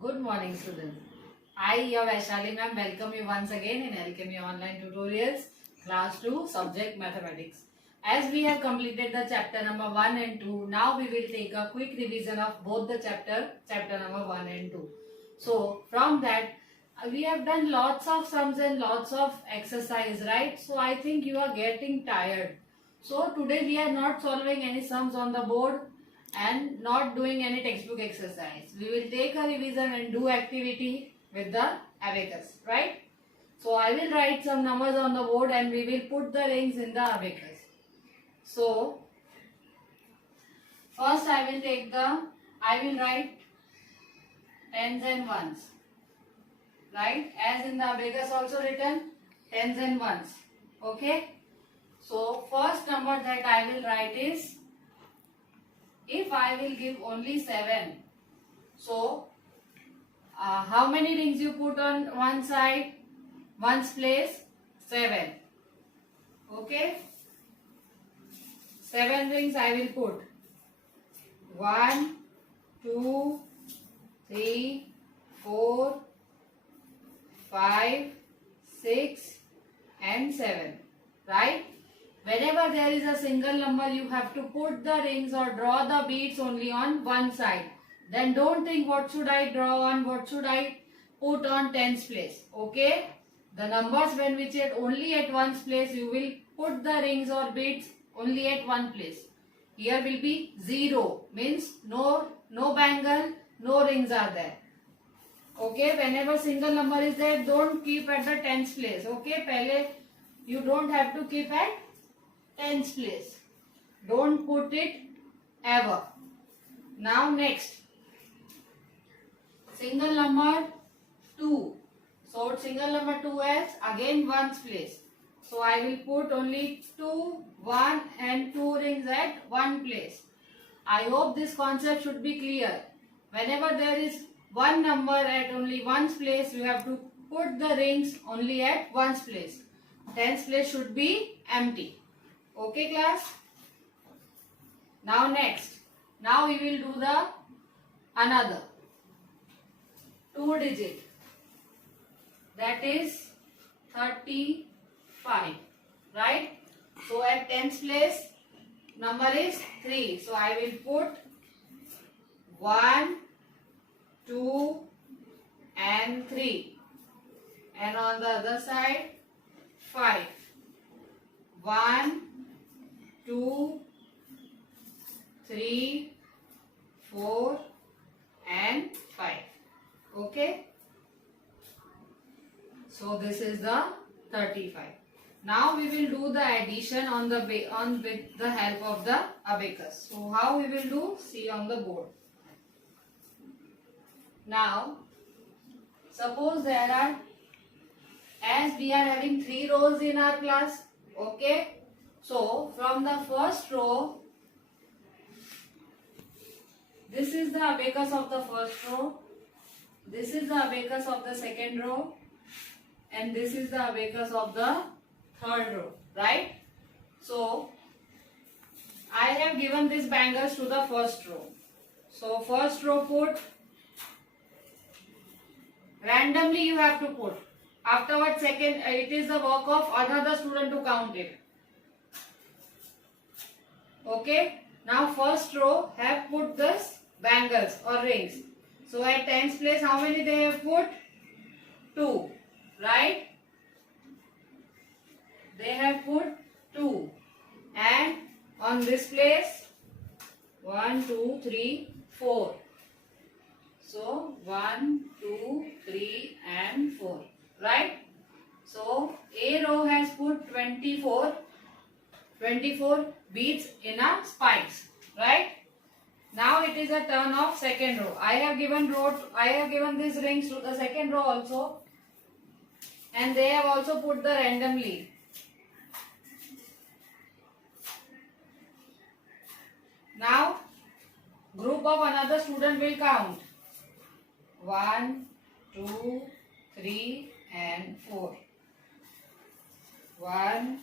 Good morning, students. I, your Vaishali ma'am, welcome you once again in Alchemy Online Tutorials, Class 2, Subject Mathematics. As we have completed the chapter number 1 and 2, now we will take a quick revision of both the chapter number 1 and 2. So, from that, we have done lots of sums and lots of exercise, right? So, I think you are getting tired. So, today we are not solving any sums on the board and not doing any textbook exercise. We will take a revision and do activity with the abacus, right? So I will write some numbers on the board and we will put the rings in the abacus. So first I will write tens and ones, right? As in the abacus also written tens and ones, okay? So first number that I will write is, if I will give only 7, so how many rings you put on one side? Ones place 7. Okay? 7 rings I will put. 1, 2, 3, 4, 5, 6 and 7. Right? Whenever there is a single number, you have to put the rings or draw the beads only on one side. Then don't think what should I draw on, what should I put on tens place. Okay? The numbers when which are only at ones place, you will put the rings or beads only at one place. Here will be 0, means no bangle, no rings are there. Okay? Whenever single number is there, don't keep at the tens place. Okay? Pehle you don't have to keep at tens place. Don't put it ever. Now next, single number 2. So single number 2 as again ones place. So I will put only 2, 1 and 2 rings at one place. I hope this concept should be clear. Whenever there is one number at only one's place, you have to put the rings only at one's place. Tens place should be empty. Okay class? Now next. Now we will do the another 2 digit. That is 35. Right? So at tens place number is 3. So I will put 1, 2 and 3. And on the other side 5. 1, 2, 3, 4 and 5. Okay. So this is the 35. Now we will do the addition with the help of the abacus. So how we will do? See on the board. Now suppose there are, as we are having 3 rows in our class. Okay. So from the first row, this is the abacus of the first row, this is the abacus of the second row, and this is the abacus of the third row, right? So I have given these bangles to the first row. So first row put, randomly you have to put. Afterwards second, it is the work of another student to count it. Okay. Now first row have put this bangles or rings. So at tens place how many they have put? 2. Right? They have put 2. And on this place 1, 2, 3, 4. So 1, 2, 3 and 4. Right? So A row has put 24 beads in a spikes. Right? Now it is a turn of second row. I have given these rings to the second row also, and they have also put the randomly. Now group of another student will count 1, 2, 3 and 4. 1,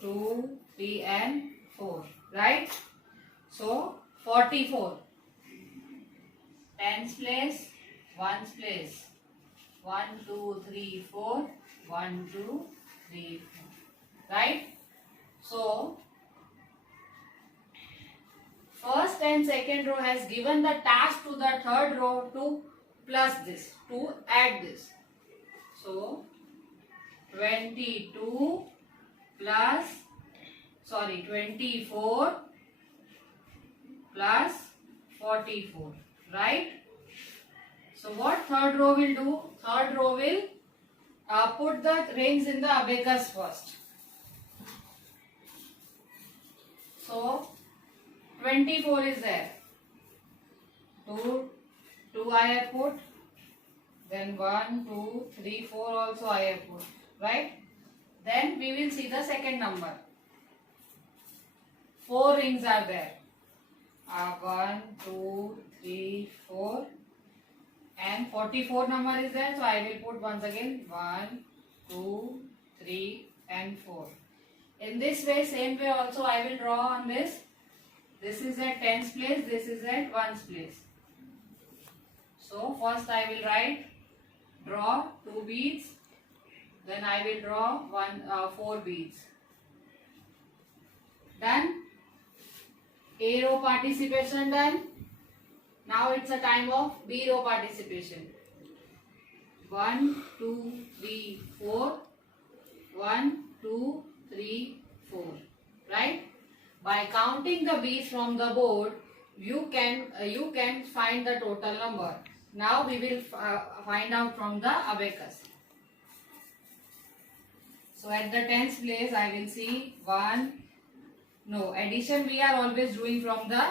2, 3 and 4. Right? So 44. tens place, ones place. 1, 2, 3, 4. 1, 2, 3, 4. Right? So, first and second row has given the task to the third row to plus this, to add this. So, 24 plus 44, right? So what third row will do? Third row will put the rings in the abacus first. So 24 is there. 2 I have put. Then 1, 2, 3, 4 also I have put. Right? Then we will see the second number. 4 rings are there. 1, 2, 3, 4. And 44 number is there. So I will put once again 1, 2, 3 and 4. In this way, same way also I will draw on this. This is at tens place. This is at ones place. So first I will draw 2 beads. Then I will draw 4 beads. Done. A row participation done. Now it's a time of B row participation. 1, 2, 3, 4. 1, 2, 3, 4. Right? By counting the beads from the board, you can find the total number. Now we will find out from the abacus. So at the tens place, I will see addition we are always doing from the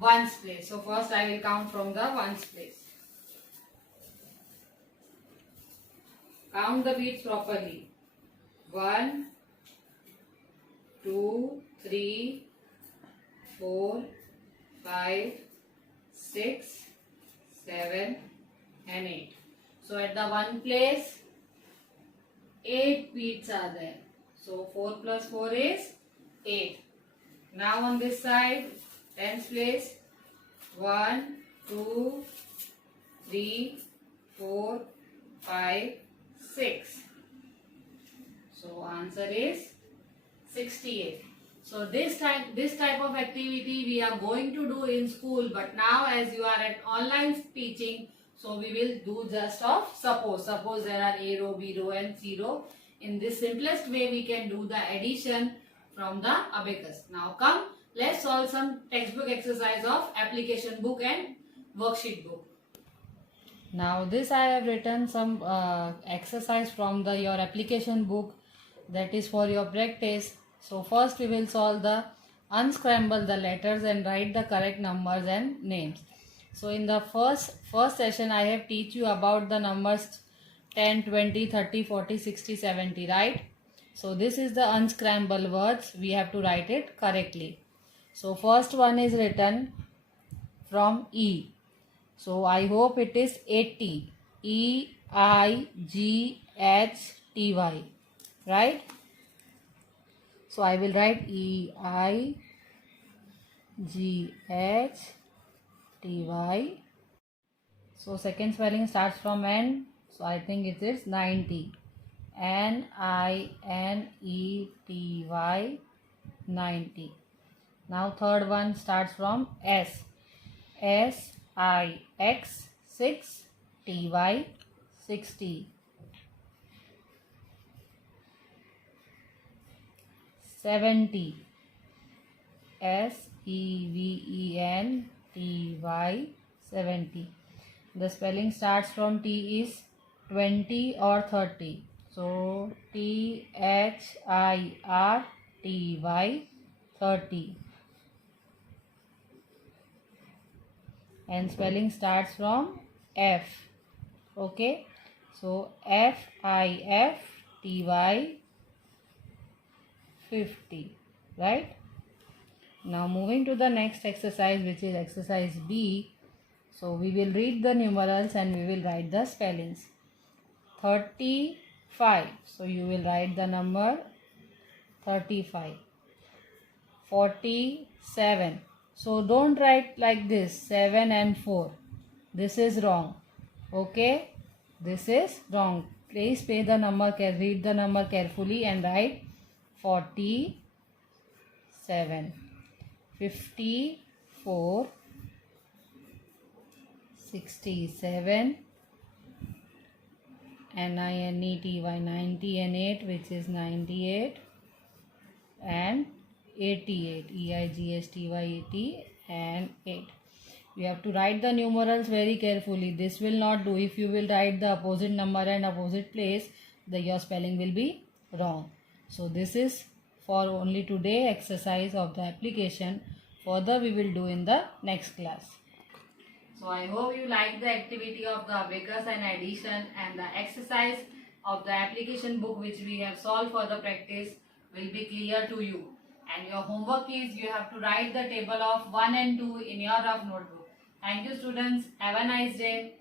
ones place. So first I will count from the ones place. Count the beads properly. 1, 2, 3, 4, 5, 6, 7 and 8. So at the one place, 8 beads are there. So 4 plus 4 is 8. Now on this side, tens place, 1, 2, 3, 4, 5, 6. So answer is 68. So this type of activity we are going to do in school, but now as you are at online teaching, so we will do just of suppose. Suppose there are A row, B row and C row. In this simplest way we can do the addition from the abacus. Now come, let's solve some textbook exercise of application book and worksheet book. Now this I have written some exercise from your application book, that is for your practice. So first we will solve the unscramble the letters and write the correct numbers and names. So in the first session I have teach you about the numbers 10, 20, 30, 40, 60, 70, right? So this is the unscramble words. We have to write it correctly. So first one is written from E. So I hope it is 80. EIGHTY. Right? So I will write EIGHTY. So second spelling starts from N. So I think it is 90. NINETY, 90. Now third one starts from S. SIX, 6. TY, 60. 70. SEVENTY, 70. The spelling starts from T is 20 or 30. So THIRTY, 30. And spelling starts from F. Okay. So FIFTY, 50. Right. Now moving to the next exercise, which is exercise B. So we will read the numerals and we will write the spellings. 35. So you will write the number 35. 47. So don't write like this 7 and 4. This is wrong. Okay, this is wrong. Please read the number carefully and write 47, 54, 67, NINETY 90 and 8, which is 98, and 88, EIGSTY 80 and 8. You have to write the numerals very carefully. This will not do. If you will write the opposite number and opposite place, your spelling will be wrong. So this is for only today exercise of the application. Further we will do in the next class. So I hope you like the activity of the abacus and addition, and the exercise of the application book which we have solved for the practice will be clear to you. And your homework is you have to write the table of 1 and 2 in your rough notebook. Thank you students. Have a nice day.